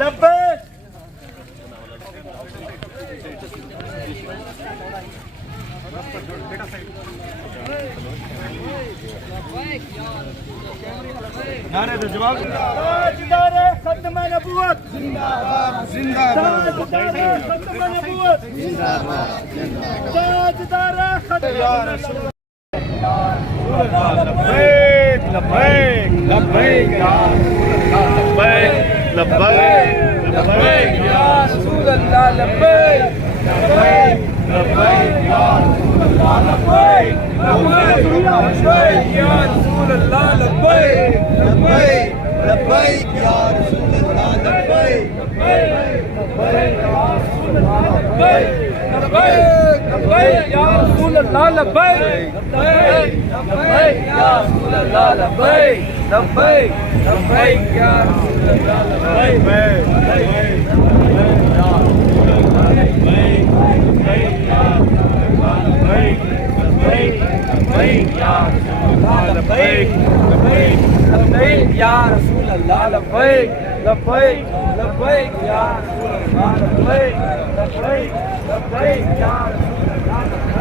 लब्बैक नारे तो जवाब ताजदार खत्म नबूवत जिंदाबाद जिंदाबाद ताजदार खत्म नबूवत जिंदाबाद ताजदार खत्म या रसूल लब्बैक लब्बैक लब्बैक या लब्बैक लब्बैक लब्बैक या रसूल अल्लाह लब्बैक लब्बैक लब्बैक या रसूल अल्लाह लब्बैक लब्बैक लब्बैक या रसूल अल्लाह लब्बैक लब्बैक लब्बैक या रसूल अल्लाह लब्बैक लब्बैक या रसूल अल्लाह लब्बैक लब्बैक लब्बैक या रसूल अल्लाह लब्बैक लब्बैक लब्बैक या रसूल अल्लाह लब्बैक लब्बैक लब्बैक या रसूल अल्लाह लब्बैक लब्बैक या रसूल अल्लाह लब्बैक लब्बैक लब्बैक या रसूल अल्लाह लब्बैक लब्बैक लब्बैक या रसूल अल्लाह लब्बैक